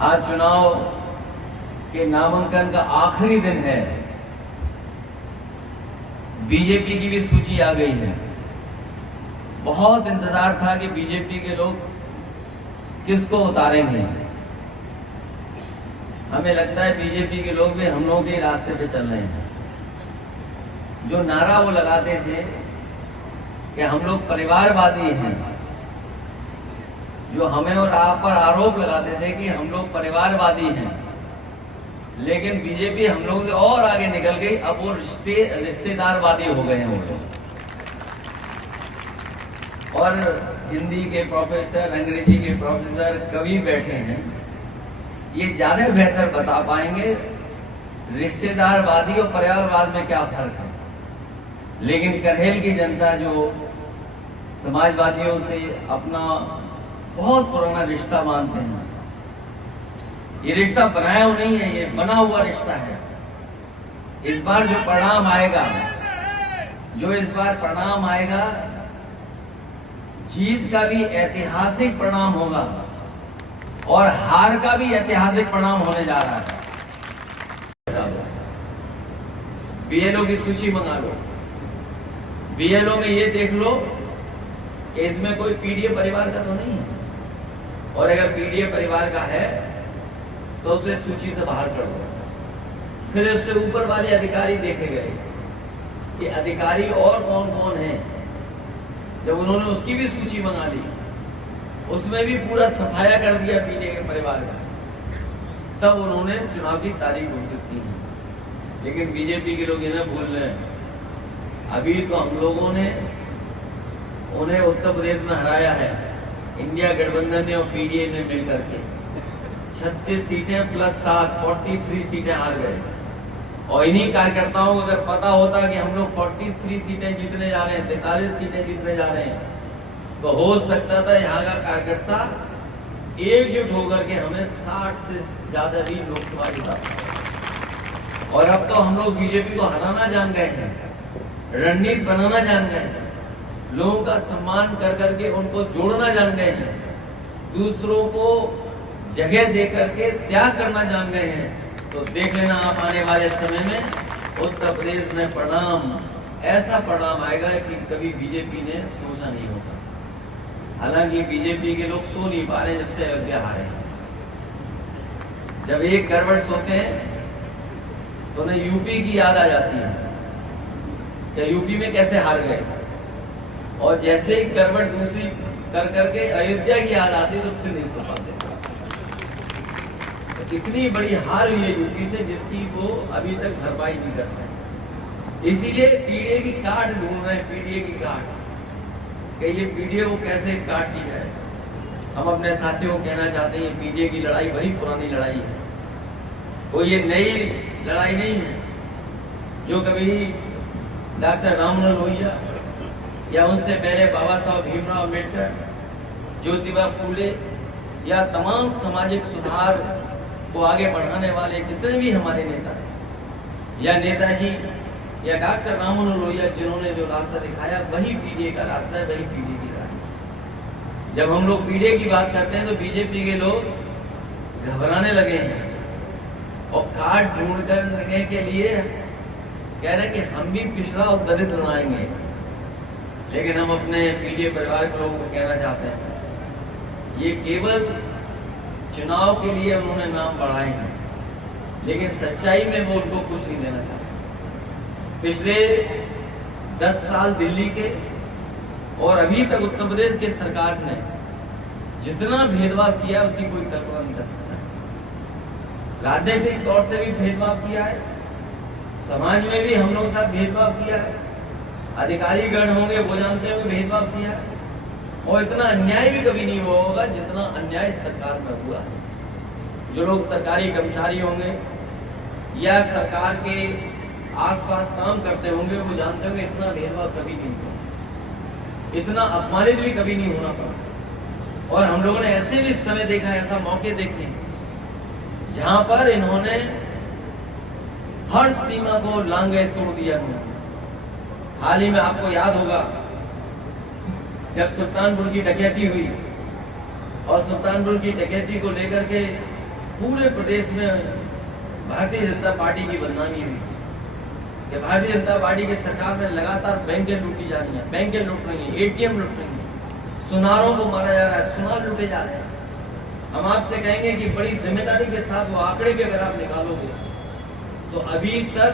आज चुनाव के नामांकन का आखिरी दिन है। बीजेपी की भी सूची आ गई है। बहुत इंतजार था कि बीजेपी के लोग किसको उतारेंगे। हमें लगता है बीजेपी के लोग भी हम लोगों के रास्ते पे चल रहे हैं। जो नारा वो लगाते थे कि हम लोग परिवारवादी हैं, जो हमें और आप पर आरोप लगाते थे कि हम लोग परिवारवादी हैं, लेकिन बीजेपी हम लोगों से और आगे निकल गई। अब वो रिश्तेदारवादी हो गए हैं वो लोग। और हिंदी के प्रोफेसर, अंग्रेजी के प्रोफेसर, कवि बैठे हैं, ये ज्यादा बेहतर बता पाएंगे रिश्तेदारवादी और परिवारवाद में क्या फर्क है। लेकिन कन्हेल की जनता जो समाजवादियों से अपना बहुत पुराना रिश्ता मानते हैं, ये रिश्ता बनाया हुआ नहीं है, ये बना हुआ रिश्ता है। इस बार जो परिणाम आएगा, जीत का भी ऐतिहासिक परिणाम होगा और हार का भी ऐतिहासिक परिणाम होने जा रहा है। बीएलओ की सूची मंगा लो। बीएलओ में ये देख लो कि इसमें कोई पीडीए परिवार का तो नहीं है, और अगर पीडीए परिवार का है तो उसे सूची से बाहर कर दो। फिर उससे ऊपर वाले अधिकारी देखे गए कि अधिकारी और कौन कौन हैं। जब उन्होंने उसकी भी सूची मंगा ली, उसमें भी पूरा सफाया कर दिया पीडीए के परिवार का, तब उन्होंने चुनाव की तारीख घोषित की। लेकिन बीजेपी के लोग इन्हें भूल रहे हैं। अभी तो हम लोगों ने उन्हें उत्तर प्रदेश में हराया है, इंडिया गठबंधन ने और पीडीए ने मिलकर के 36 सीटें प्लस 7 43 सीटें हार गए। और इन्हीं कार्यकर्ताओं को अगर पता होता कि हम लोग 43 सीटें जीतने जा रहे हैं, 43 सीटें जीतने जा रहे हैं, तो हो सकता था यहाँ का कार्यकर्ता एकजुट होकर के हमें 60 से ज्यादा भी लोकसभा जिता। और अब तो हम लोग बीजेपी को हराना जान गए हैं, रणनीति बनाना जान गए हैं, लोगों का सम्मान कर करके उनको जोड़ना जान गए हैं, दूसरों को जगह दे करके त्याग करना जान गए हैं। तो देख लेना आप आने वाले समय में उत्तर प्रदेश में ऐसा परिणाम आएगा कि कभी बीजेपी ने सोचा नहीं होगा। हालांकि बीजेपी के लोग सो नहीं पा रहे जब से अयोध्या हारे हैं। जब एक गड़बड़ सोते हैं तो उन्हें यूपी की याद आ जाती है कि यूपी में कैसे हार गए, और जैसे ही गड़बड़ दूसरी कर करके अयोध्या की याद आती तो फिर नहीं सो पाते। तो इतनी बड़ी हार हुई है यूपी से जिसकी वो अभी तक भरपाई नहीं करते। इसीलिए पीडीए की काट ढूंढ रहे हैं, पीडीए की काट, कि ये पीडीए को कैसे काट की जाए। हम अपने साथियों को कहना चाहते हैं पीडीए की लड़ाई वही पुरानी लड़ाई है, कोई ये नई लड़ाई नहीं है जो कभी डॉक्टर राममनोहर लोहिया या उनसे पहले बाबा साहब भीमराव अम्बेडकर, ज्योतिबा फूले या तमाम सामाजिक सुधार को आगे बढ़ाने वाले जितने भी हमारे नेता हैं, या नेताजी या डॉक्टर राममनोहर लोहिया, जिन्होंने जो रास्ता दिखाया वही पीडीए का रास्ता है, वही पीडीए की राह है। जब हम लोग पीडीए की बात करते हैं तो बीजेपी के लोग घबराने लगे हैं और कार्ड ढूंढ करने के लिए कह रहे हैं कि हम भी पिछड़ा और दलित बनाएंगे। लेकिन हम अपने पीडीए परिवार के लोगों को कहना चाहते हैं ये केवल चुनाव के लिए उन्होंने नाम बढ़ाए हैं, लेकिन सच्चाई में वो उनको कुछ नहीं देना चाहते। पिछले 10 साल दिल्ली के और अभी तक उत्तर प्रदेश के सरकार ने जितना भेदभाव किया उसकी कोई कल्पना नहीं कर सकता। राजनीतिक तौर से भी भेदभाव किया है, समाज में भी हम लोगों के साथ भेदभाव किया है, अधिकारी गण होंगे वो जानते हुए भेदभाव किया है, और इतना अन्याय भी कभी नहीं हुआ होगा जितना अन्याय सरकार में हुआ है। जो लोग सरकारी कर्मचारी होंगे या सरकार के आसपास काम करते होंगे वो जानते होंगे इतना भेदभाव कभी नहीं हुआ, इतना अपमानित भी कभी नहीं होना पड़ा। और हम लोगों ने ऐसे भी समय देखा, ऐसा मौके देखे जहां पर इन्होंने हर सीमा को लांघे तोड़ दिया। हाल ही में आपको याद होगा जब सुल्तानपुर की डकैती हुई और सुल्तानपुर की डकैती को लेकर के पूरे प्रदेश में भारतीय जनता पार्टी की बदनामी हुई कि भारतीय जनता पार्टी की सरकार में लगातार बैंकें लूटी जा रही हैं, बैंकें लूट रही हैं, एटीएम लूट रही हैं, सुनारों को मारा जा रहा है, सुनार लूटे जा रहे हैं। हम आपसे कहेंगे कि बड़ी जिम्मेदारी के साथ वो आंकड़े भी अगर आप निकालोगे तो अभी तक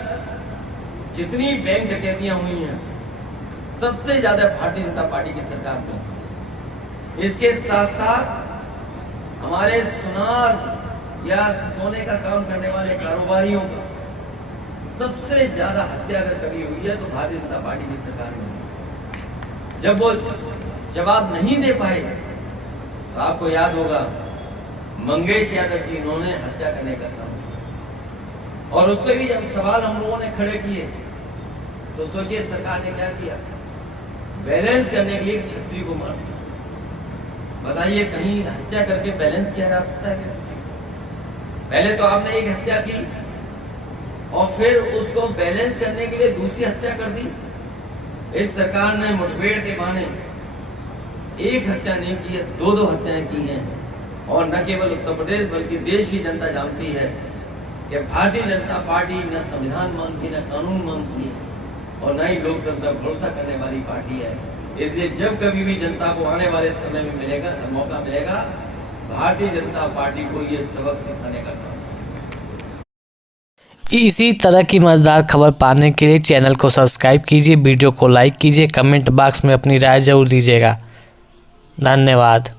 जितनी बैंक डकैतियां हुई हैं सबसे ज्यादा भारतीय जनता पार्टी की सरकार में। इसके साथ साथ हमारे सुनार या सोने का काम करने वाले कारोबारियों का सबसे ज्यादा हत्या अगर कभी हुई है तो भारतीय जनता पार्टी की सरकार में। जब वो जवाब नहीं दे पाए तो आपको याद होगा मंगेश यादव जी इन्होंने हत्या करने का काम, और उस पर भी जब सवाल हम लोगों ने खड़े किए तो सोचिए सरकार ने क्या किया, बैलेंस करने के लिए एक छतरी को मार दिया। बताइए कहीं हत्या करके बैलेंस किया जा सकता है क्या? पहले तो आपने एक हत्या की और फिर उसको बैलेंस करने के लिए दूसरी हत्या कर दी। इस सरकार ने मुठभेड़ के बहाने एक हत्या नहीं की है, दो हत्याएं की हैं। और न केवल उत्तर प्रदेश बल्कि देश की जनता जानती है कि भारतीय जनता पार्टी न संविधान मानती, न कानून मानती और न ही लोकतंत्र पर भरोसा करने वाली पार्टी है। इसलिए जब कभी भी जनता को आने वाले समय में मिलेगा, मौका मिलेगा, भारतीय जनता पार्टी को ये सबक सिखाने का काम। इसी तरह की मजेदार खबर पाने के लिए चैनल को सब्सक्राइब कीजिए, वीडियो को लाइक कीजिए, कमेंट बॉक्स में अपनी राय जरूर दीजिएगा। धन्यवाद।